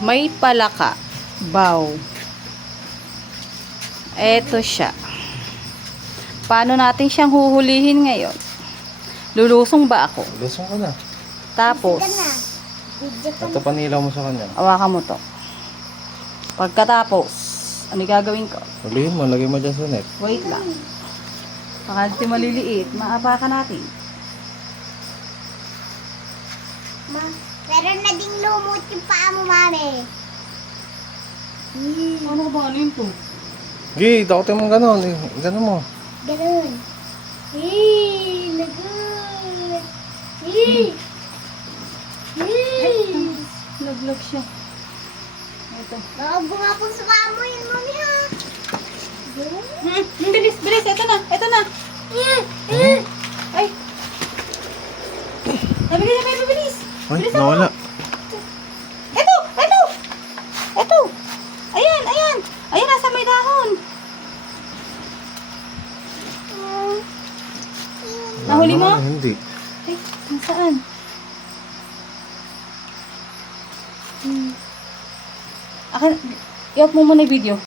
May palaka. Bow. Eto siya. Paano natin siyang huhulihin ngayon? Lulusong ba ako? Lusong ka na. Tapos, Ito panilaw mo sa kanya. hawakan mo to. Pagkatapos, ano gagawin ko? Hulihin mo, lagay mo dyan sa net. Wait lang. Baka dito maliliit. Maapakan natin. Ma, meron na ding lumot yung paa mo, mami. Ano ba? Ano yun po? Gi, dakotin mo gano'n. Gano'n mo. Ganun. Lagot. Laglag siya. Ito. Baka gumapon sa paa mo yun, mami, ha? Ganun. Bilis, bilis. Ito na. Ito na. Ay. Nabigay na kayo, bilis. Ay, nawala. Ito! Ito! Ito! Ayan, ayan! Ayan, nasa may dahon. Nahuli mo? Ano, hindi. Ay, nasaan? Akin, i-off mo muna yung video.